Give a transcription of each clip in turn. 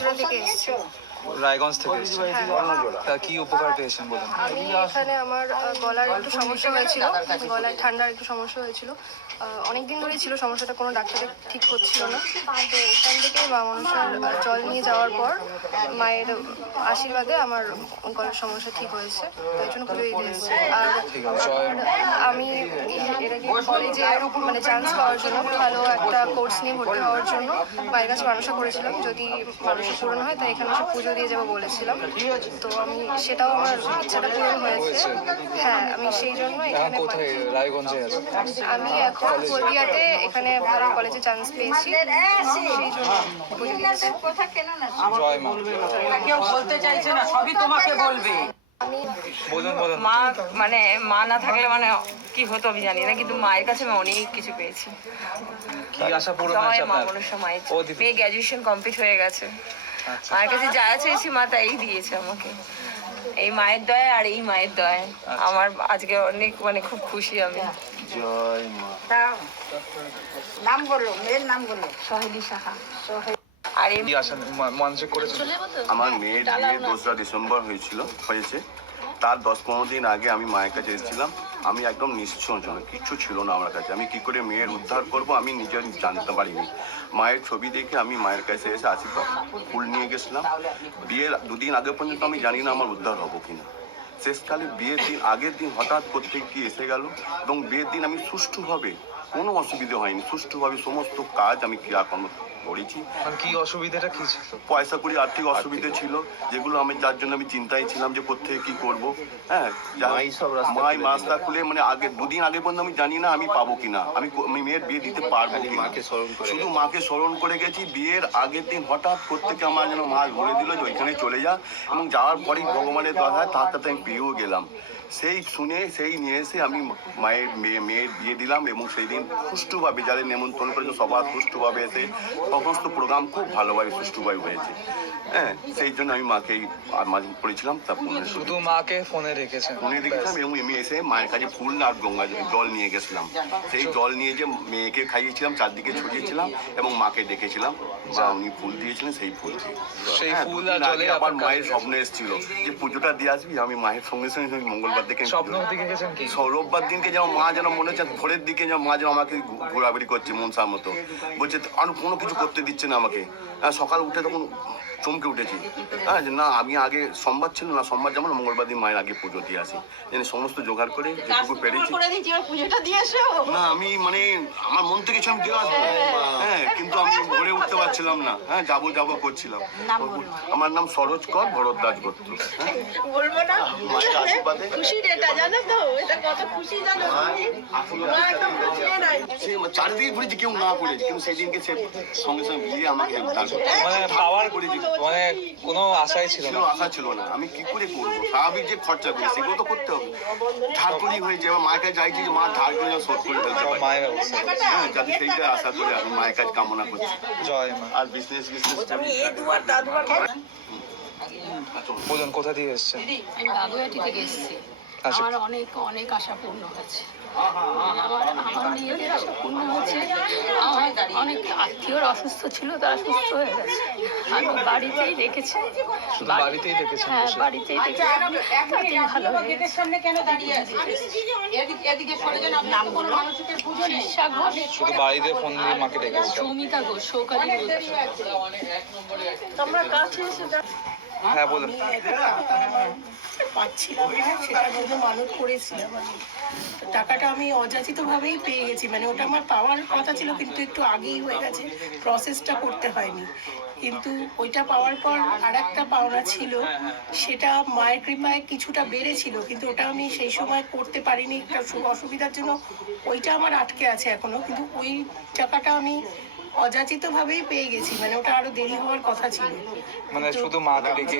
নজরা থেকে এসেছি রায়গঞ্জ থেকে এসেছেন। তা কি উপকার পেয়েছেন বলুন? আমি এখানে আমার গলার একটু সমস্যা হয়েছিল। গলায় ঠান্ডার একটু সমস্যা হয়েছিল। অনেক দিন ধরেই ছিল সমস্যাটা কোনো ডাক্তারে ঠিক হচ্ছিল না। তো এখান থেকে মা মনসার জল নিয়ে যাওয়ার পর মায়ের আশীর্বাদে আমার গলার সমস্যা ঠিক হয়েছে। তাই জন্য পুজো দিতে এসেছি। আর। আমি এর আগে কলেজে মানে চান্স পাওয়ার জন্য ভালো একটা কোর্স নিয়ে ভর্তি হওয়ার জন্য মায়ের কাছে মানুষও করেছিলাম। যদি মানুষের পূরণ হয় তাই এখানে সব পুজো দিয়ে যাব বলেছিলাম। তো আমি সেটাও আমার ইচ্ছাটা পূরণ হয়েছে। হ্যাঁ আমি সেই জন্য এখানে কোথায়? রায়গঞ্জে আমি এখন হলদিয়াতে এখানে ভালো কলেজে চান্স পেয়েছি। সেই জন্য জয় মা। কেউ বলতে চাইছে না সবই তোমাকে বলবে। বলুন বলুন। মা মানে মা না থাকলে মানে কি হতো আমি জানি না কিন্তু মায়ের কাছে আমি অনেক কিছু পেয়েছি। কি আশা পূরণ হয়েছে আপনার? ও মেয়ে গ্র্যাজুয়েশন কমপ্লিট হয়ে গেছে। মায়ের কাছে যা চেয়েছি মা তাই দিয়েছে আমাকে। এই মায়ের দয়া আর এই মায়ের দয়া। আচ্ছা। আমার আজকে অনেক মানে খুব খুশি আমি। জয় মা। নাম বলো মেয়ের নাম বলো। সহেলি সাহা। আর এই কি আশা মা- মানসিক করেছেন আমার মেয়ের বিয়ে দোসরা ডিসেম্বর হয়েছিল হয়েছে। তার দশ পনেরো দিন আগে আমি মায়ের কাছে এসেছিলাম। আমি একদম নিশ্চয় কিচ্ছু ছিল না আমার কাছে। আমি কি করে মেয়ের উদ্ধার করব আমি নিজের জানতে পারিনি। মায়ের ছবি দেখে আমি মায়ের কাছে এসে আশীর্বাদ ফুল নিয়ে গেছিলাম। বিয়ের দুদিন আগে পর্যন্ত আমি জানি না আমার উদ্ধার হব কিনা। শেষকালে বিয়ের দিন, আগের দিন হঠাৎ করতে কি এসে গেল এবং বিয়ের দিন আমি সুষ্ঠুভাবে, কোনো অসুবিধে হয়নি। সুষ্ঠুভাবে সমস্ত কাজ আমি ক্রিয়াকর্ম করেছি। মানে কি অসুবিধাটা কি ছিল? পয়সা করি আর্থিক অসুবিধে ছিল যেগুলো আমি যার জন্য আমি চিন্তায় ছিলাম যে কোথেকে কি করব। হ্যাঁ মাই রাস্তা খুলে মানে আগে দুদিন আগে পর্যন্ত আমি জানি না আমি পাবো কিনা। আমি আমি মেয়ের বিয়ে দিতে পারব মাকে স্মরণ করে শুধু মাকে স্মরণ করে গেছি বিয়ের আগের দিন হঠাৎ প্রত্যেকে আমার যেন মা বলে দিল যে ওইখানে চলে যা। এবং যাওয়ার পরেই ভগবানের দয়া তার সাথে আমি পেয়েও গেলাম। সেই শুনে সেই নিয়ে এসে আমি মায়ের মেয়ে মেয়ের বিয়ে দিলাম এবং সেই দিন সুষ্ঠুভাবে যাদের নেমন্তন্ন করেছে সবার সুষ্ঠুভাবে এসে সমস্ত প্রোগ্রাম খুব ভালোভাবে সুষ্ঠুভাবে হয়েছে। হ্যাঁ সেই জন্য আমি মাকে মাঝে করেছিলাম তার ফোনে শুধু মাকে ফোনে রেখেছেন। ফোনে দেখেছিলাম এবং আমি এসে মায়ের কাছে ফুল আর গঙ্গা জল- নিয়ে গেছিলাম। সেই জল নিয়ে যে মেয়েকে খাইয়েছিলাম চারদিকে ছড়িয়েছিলাম এবং মাকে ডেকেছিলাম মা উনি ফুল দিয়েছিলেন সেই ফুল দিয়ে। সেই হ্যাঁ, ফুল আবার মায়ের স্বপ্ন এসেছিল যে পুজোটা দিয়ে আসবি আমি মায়ের সঙ্গে সঙ্গে সঙ্গে মঙ্গলবার স্বপ্ন দিকে গেছেন কি? রোববার দিনকে যেন মা যেন মনে হচ্ছে ভোরের দিকে যেন মা যেন আমাকে ঘোরাঘুরি করছে মনসার মতো। বলছে আর কোনো কিছু করতে দিচ্ছে না আমাকে। হ্যাঁ, সকাল উঠে তখন চমকে উঠেছি। হ্যাঁ যে না আমি আগে সোমবার ছিল না সোমবার যেমন মঙ্গলবার দিন মায়ের আগে পুজো দিয়ে আসি। যেন সমস্ত জোগাড় করে যেটুকু পেরেছি। না আমি মানে আমার মন থেকে কিছু আমি দিয়ে আসব। হ্যাঁ কিন্তু আমি ভরে উঠতে পারছিলাম না। হ্যাঁ যাব যাব করছিলাম। আমার নাম সরোজ কর ভরদ্বাজ গোত্র। হ্যাঁ। বলব না? খুশির এটা জানো তো? এটা কত খুশি জানো চারিদিকে ঘুরেছি কেউ না করেছে কিন্তু সেদিনকে সে সঙ্গে সঙ্গে বিয়ে আমাকে মানে পাওয়ার করেছি মানে কোনো আশাই ছিল না আশা ছিল না আমি কি করে করব স্বাভাবিক যে খরচা করি সেগুলো তো করতে হবে ধার করি হয়েছে এবার মায়ের কাছে চাইছি যে মা ধার করে যেন শোধ করে ফেলতে মায়ের হ্যাঁ যাতে সেইটা আশা করে আমি মায়ের কাছে কামনা করছি জয় মা আর বিজনেস বিজনেস বলুন কোথা দিয়ে এসছেন আমি বাগুয়াটি থেকে এসেছি আচ্ছা। আমার অনেক অনেক আশা পূর্ণ হয়েছে আমার আমার মেয়েদের আশা পূর্ণ হয়েছে অনেক আত্মীয়র অসুস্থ ছিল তারা সুস্থ হয়ে গেছে। আমি বাড়িতেই দেখেছেন হ্যাঁ? বাড়িতেই দেখেছি ভালো হয়ে সামনে কেন দাঁড়িয়ে আছে? নাম বলল শীর্ষা ঘোষ। শুধু বাড়িতে ফোন দিয়ে মাকে ডেকেছে। সৌমিতা ঘোষ সৌকালী ঘোষ। তোমরা কাছে এসে হ্যাঁ বলুন। পাচ্ছিলাম না সেটার জন্য মানত করেছিলাম আমি। টাকাটা আমি অযাচিতভাবেই পেয়ে গেছি মানে ওটা আমার পাওয়ার কথা ছিল কিন্তু একটু আগেই হয়ে গেছে প্রসেসটা করতে হয়নি। কিন্তু ওইটা পাওয়ার পর আর একটা পাওনা ছিল সেটা মায়ের কৃপায় কিছুটা বেড়েছিল কিন্তু ওটা আমি সেই সময় করতে পারিনি একটা সু- অসুবিধার জন্য ওইটা আমার আটকে আছে এখনও কিন্তু ওই টাকাটা আমি অযাচিতভাবেই পেয়ে গেছি মানে ওটা আরও দেরি হওয়ার কথা ছিল। মানে শুধু মাকে ডেকে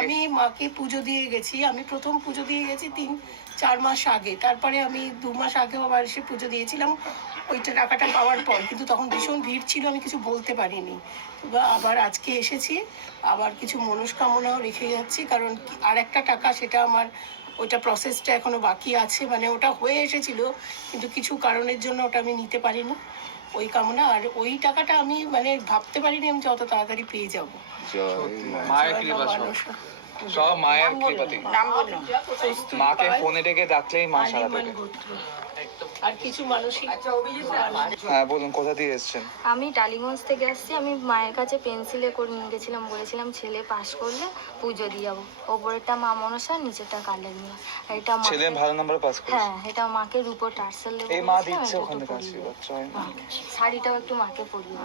আমি মাকে পুজো দিয়ে গেছি আমি প্রথম পুজো দিয়ে গেছি তিন চার মাস আগে। তারপরে আমি দু মাস আগেও আবার এসে পুজো দিয়েছিলাম ওইটা টাকাটা পাওয়ার পর। কিন্তু তখন ভীষণ ভিড় ছিল আমি কিছু বলতে পারিনি। আবার আজকে এসেছি আবার কিছু মনস্কামনাও রেখে যাচ্ছি কারণ আর একটা টাকা সেটা আমার ওইটা প্রসেসটা এখনও বাকি আছে মানে ওটা হয়ে এসেছিল কিন্তু কিছু কারণের জন্য ওটা আমি নিতে পারিনি। ওই কামনা আর ওই টাকাটা আমি মানে ভাবতে পারিনি আমি যত তাড়াতাড়ি পেয়ে যাব। সব। মায়ের কৃপাতে মাকে ফোনে ডেকে ডাকলেই মা সারা দেবে আর কিছু মানসিক হ্যাঁ বলুন কোথা দিয়ে এসেছেন? আমি টালিগঞ্জ থেকে আসছি। আমি মায়ের কাছে পেন্সিলে করে নিয়ে গেছিলাম বলেছিলাম ছেলে পাস করলে পুজো দিয়ে যাব ওপরেরটা মা মনসা নিচেরটা কালের মেয়ে। আর এটা মা ছেলে ভালো নাম্বার পাস করেছে। হ্যাঁ এটা মাকে রূপো টার্সেল দেবো এই মা দিচ্ছে ওখান সবাই দেবো। শাড়িটাও একটু মাকে পরিয়ে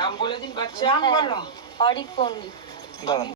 নাম বলে দিন বাচ্চা। হ্যাঁ, অরিক পণ্ডিত। দাঁড়ান।